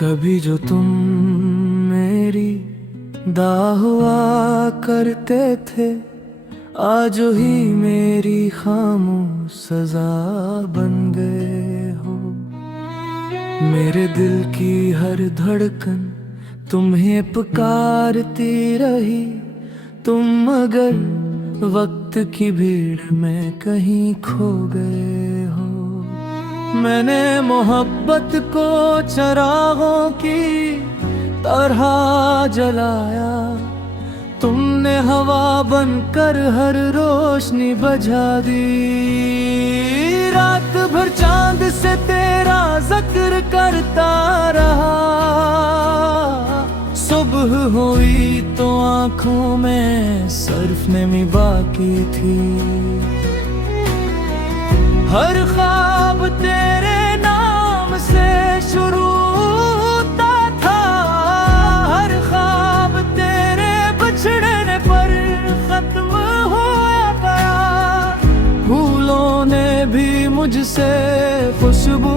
कभी जो तुम मेरी दाह हुआ करते थे, आज ही मेरी खामोश सजा बन गए हो। मेरे दिल की हर धड़कन तुम्हें पुकारती रही, तुम मगर वक्त की भीड़ में कहीं खो गए हो। मैंने मोहब्बत को चिरागों की तरह जलाया, तुमने हवा बनकर हर रोशनी बुझा दी। रात भर चांद से तेरा जिक्र करता रहा, सुबह हुई तो आंखों में सिर्फ नमी बाकी थी। हर ख्वाब तेरे नाम से शुरू होता था, हर ख्वाब तेरे बिछड़ने पर खत्म हो गया। फूलों ने भी मुझसे खुशबू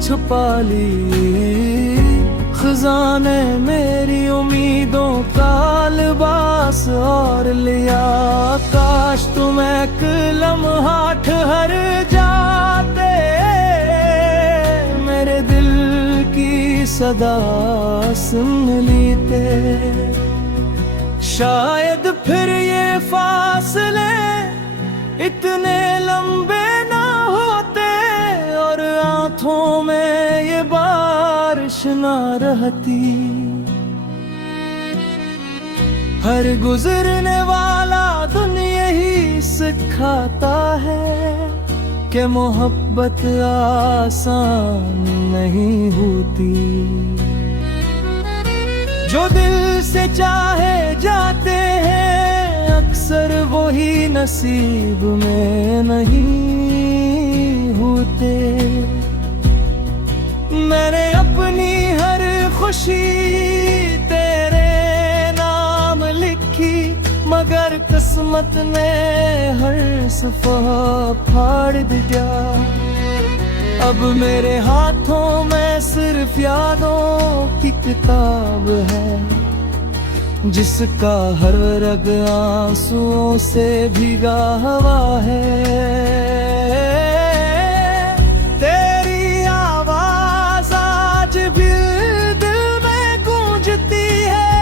छुपा ली, खजाने मेरी उम्मीदों का लिबास और लिया। काश तुम एक लम्हा ठहर जाते, मेरे दिल की सदा सुन लेते। शायद फिर ये फासले इतने लंबे ना होते, और आंखों में ये बारिश ना रहती। हर गुजरने वाला दुनिया ही सिखाता है कि मोहब्बत आसान नहीं होती। जो दिल से चाहे जाते हैं, अक्सर वही नसीब में नहीं होते। मैंने अपनी हर खुशी तेरे नाम लिखी, मगर किस्मत ने हर सफ़ा फाड़ दिया। अब मेरे हाथों में सिर्फ यादों की किताब है, जिसका हर रग आंसुओं से भीगा हुआ है। तेरी आवाज आज भी दिल में गूंजती है,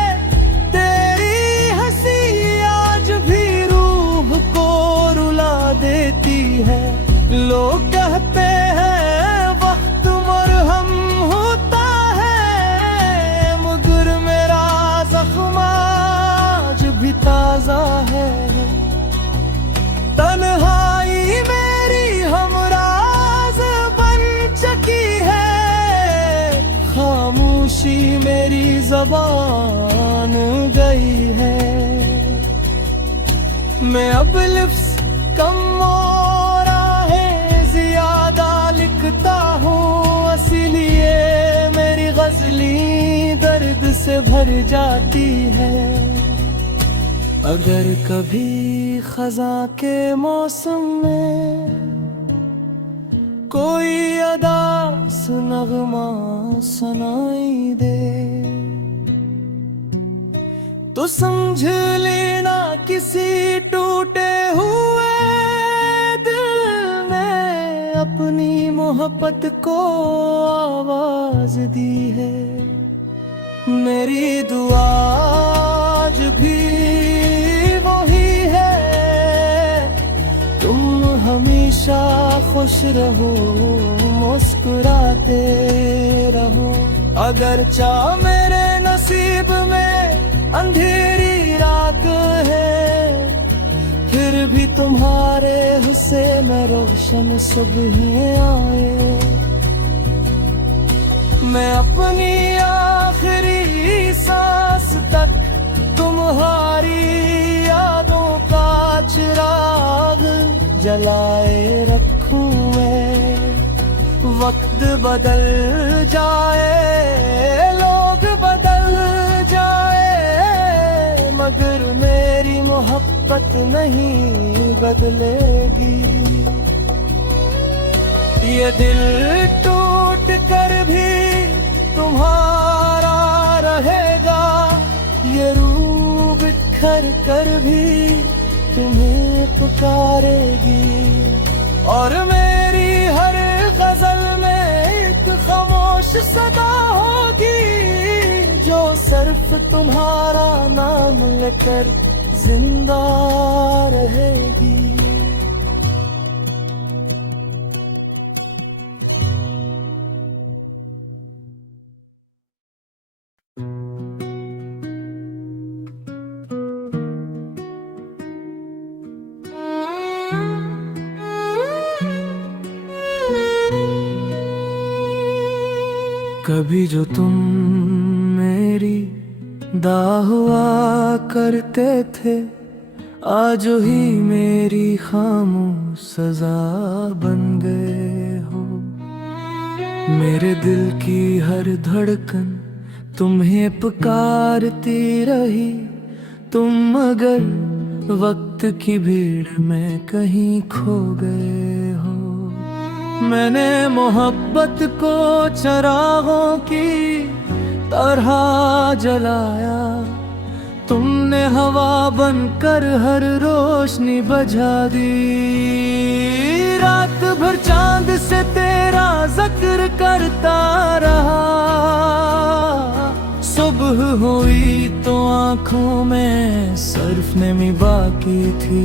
तेरी हंसी आज भी रूह को रुला देती है। लोग कहते हैं वक्त मरहम होता है, मगर मेरा जख्म आज भी ताजा है। तन्हाई मेरी हमराज बन चुकी है, खामोशी मेरी ज़बान गई है। मैं अब लिफ्ज़ कम और आहें ज़्यादा लिखता हूँ, इसलिए मेरी गज़ली दर्द से भर जाती है। अगर कभी खज़ां के मौसम में कोई अदास नगमा सुनाई दे, तो समझ लेना किसी टूटे हुए दिल ने अपनी मोहब्बत को आवाज दी है। मेरी दुआ आज भी वही है, तुम हमेशा खुश रहो, मुस्कुराते रहो। अगर चाह मेरे नसीब में अंधेरी रात है, फिर भी तुम्हारे हुस्न में रोशन सुबह आए। मैं अपनी आखिरी सांस तक तुम्हारी यादों का चिराग जलाए रखूं मैं। वक्त बदल जाए, लोग बदल जाए, मगर मेरी मोहब्बत नहीं बदलेगी। ये दिल टूट कर भी तुम्हारा रहेगा, ये रूह बिखर कर भी तुम्हें पुकारेगी। और मेरी हर गजल में एक खामोश सदा होगी, जो सिर्फ तुम्हारा नाम लेकर जिंदा रहेगी। कभी जो तुम मेरी दाह हुआ करते थे, आज ही मेरी खामोश सजा बन गए हो। मेरे दिल की हर धड़कन तुम्हें पुकारती रही, तुम मगर वक्त की भीड़ में कहीं खो गए हो। मैंने मोहब्बत को चिरागों की तरह जलाया, तुमने हवा बनकर हर रोशनी बुझा दी। रात भर चांद से तेरा जिक्र करता रहा, सुबह हुई तो आंखों में सिर्फ नमी बाकी थी।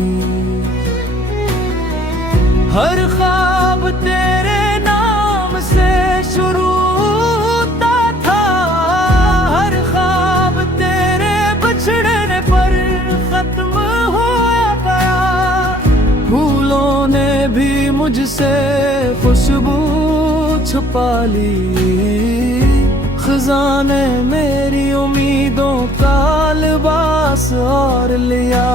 हर ख्वाब तेरे नाम से शुरू होता था, हर ख्वाब तेरे बिछड़ने पर खत्म हो गया। फूलों ने भी मुझसे खुशबू छुपा ली, खज़ां ने मेरी उम्मीदों का लिबास और लिया।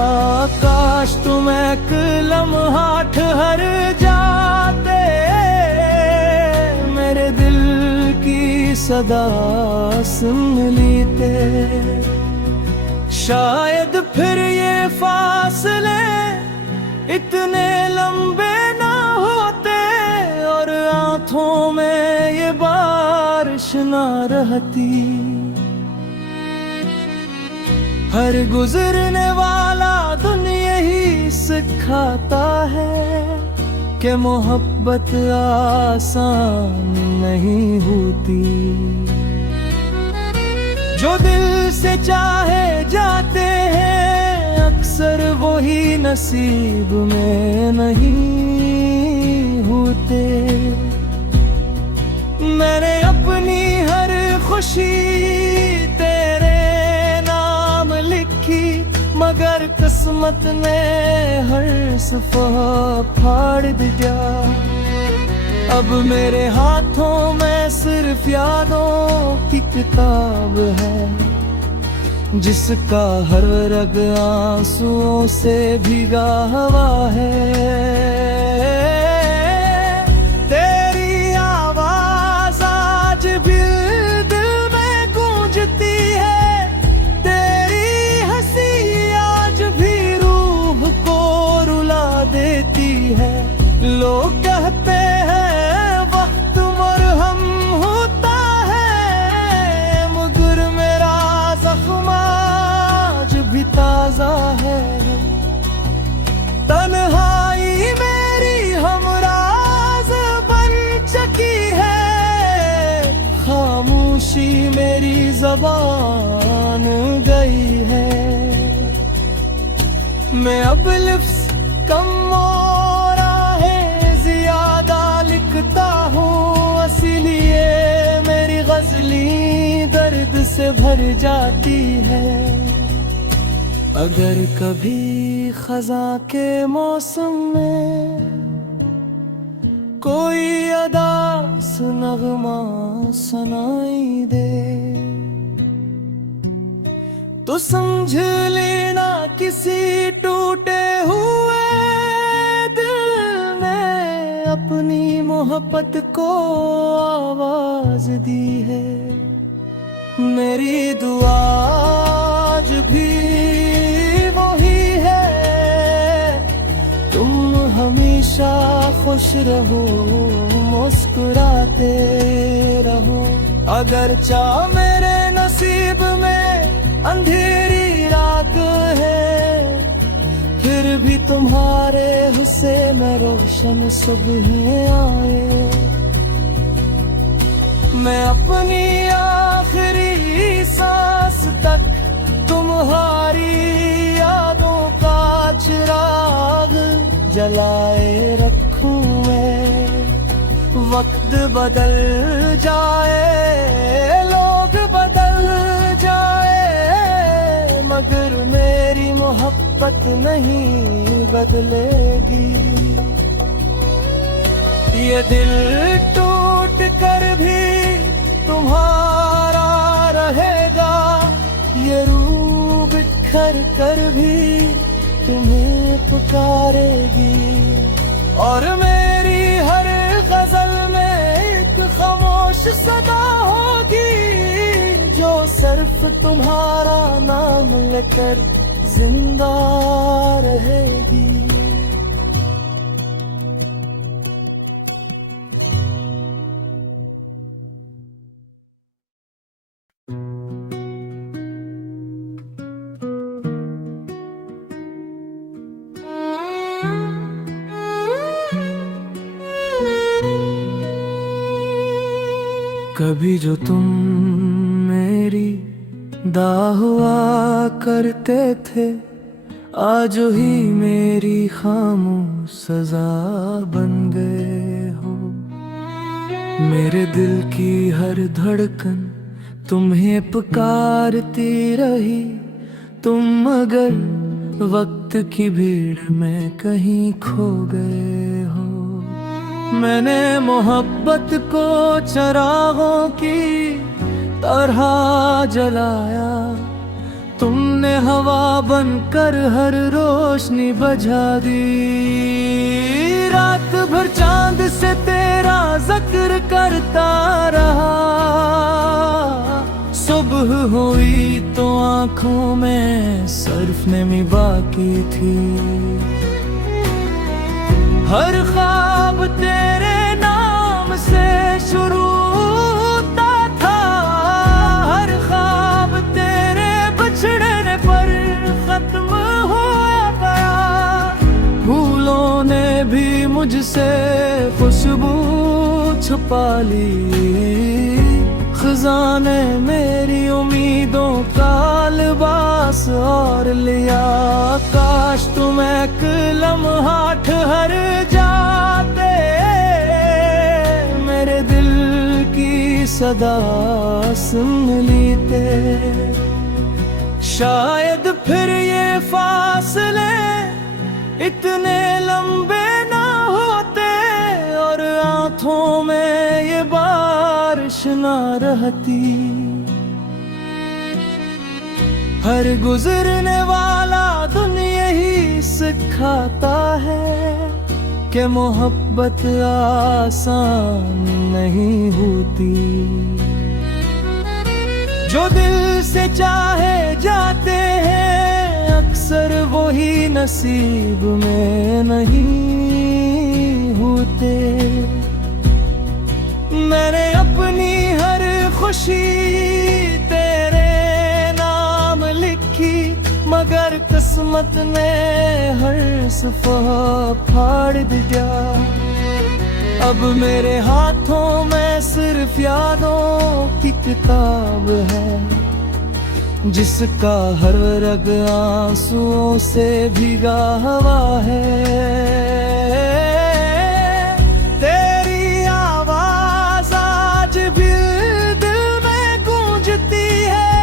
काश तुम एक लम्हा ठहर जाते, मेरे दिल की सदा सुन लेते। शायद फिर ये फासले इतने लंबे ना होते, और आंखों में ये बारिश ना रहती। हर गुजरने वाला दुनिया ही सिखाता है कि मोहब्बत आसान नहीं होती। जो दिल से चाहे जाते हैं, अक्सर वही नसीब में नहीं होते। मैंने अपनी हर खुशी तेरे नाम लिखी, मगर किस्मत ने हर सफ़ा फाड़ दिया। अब मेरे हाथों में सिर्फ यादों की किताब है, जिसका हर रग आंसुओं से भीगा हुआ है। तेरी आवाज आज भी दिल में गूंजती है, तेरी हंसी आज भी रूह को रुला देती है। लोग कहते हैं वक्त मरहम होता है, मगर मेरा जख्म आज भी ताजा है। तन्हाई मेरी हमराज बन चुकी है, खामोशी मेरी ज़बान गई है। मैं अब लिफ्ज़ कम और आहें ज़्यादा लिखता हूँ, इसीलिए मेरी गज़लें दर्द से भर जाती है। अगर कभी खज़ां के मौसम में कोई अदास नगमा सुनाई दे, तो समझ लेना किसी टूटे हुए दिल ने अपनी मोहब्बत को आवाज दी है। मेरी दुआ आज भी वही है, तुम हमेशा खुश रहो, मुस्कुराते रहो। अगर चाह मेरे नसीब में अंधेरी रात है, फिर भी तुम्हारे हुस्न में रोशन सुबह आए। मैं अपनी आखिरी सांस तक तुम्हारी यादों का चिराग जलाए रखूं मैं। वक्त बदल जाए, लोग बदल जाए, मगर मेरी मोहब्बत नहीं बदलेगी। ये दिल टूट कर भी तुम्हारा रहेगा, ये रूह बिखर कर भी तुम्हें पुकारेगी। और मेरी हर गजल में एक खामोश सदा होगी, जो सिर्फ तुम्हारा नाम लेकर जिंदा रहेगी। कभी जो तुम मेरी दाह हुआ करते थे, आज ही मेरी खामोश सजा बन गए हो। मेरे दिल की हर धड़कन तुम्हें पुकारती रही, तुम मगर वक्त की भीड़ में कहीं खो गए हो। मैंने मोहब्बत को चिरागों की तरह जलाया, तुमने हवा बनकर हर रोशनी बुझा दी। रात भर चांद से तेरा जिक्र करता रहा, सुबह हुई तो आंखों में सिर्फ नमी बाकी थी। हर ख्वाब तेरे नाम से शुरू होता था, हर ख्वाब तेरे बिछड़ने पर खत्म हो गया। फूलों ने भी मुझसे खुशबू छुपा ली, खज़ां ने मेरी उम्मीदों का लिबास और लिया। काश तुम एक लम्हा ठहर जाते, मेरे दिल की सदा सुन लेते। शायद फिर ये फासले इतने लंबे ना होते, और आंखों में ये बारिश ना रहती। हर गुजरने वाला दुनिया ही सिखाता है कि मोहब्बत आसान नहीं होती। जो दिल से चाहे जाते हैं, अक्सर वही नसीब में नहीं होते। मैंने अपनी हर खुशी तेरे नाम लिखी, मगर किस्मत ने हर सफ़ा फाड़ दिया। अब मेरे हाथों में सिर्फ यादों की किताब है, जिसका हर रग आंसुओं से भीगा हुआ है। तेरी आवाज आज भी दिल में गूंजती है,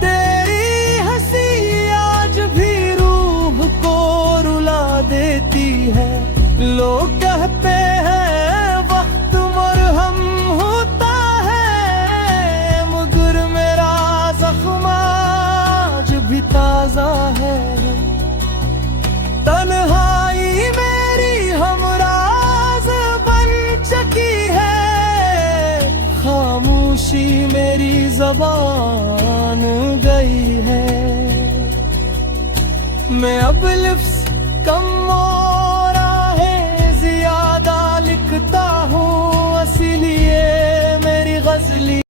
तेरी हंसी आज भी रूह को रुला देती है। लोग कहते हैं वक्त मरहम होता है, मगर मेरा जख्म आज भी ताजा है। तन्हाई मेरी हमराज बन चुकी है, खामोशी मेरी ज़बान गई है। मैं अब लिफ्ज़ कम और आहें ज़्यादा लिखता हूँ, इसीलिए मेरी गज़ली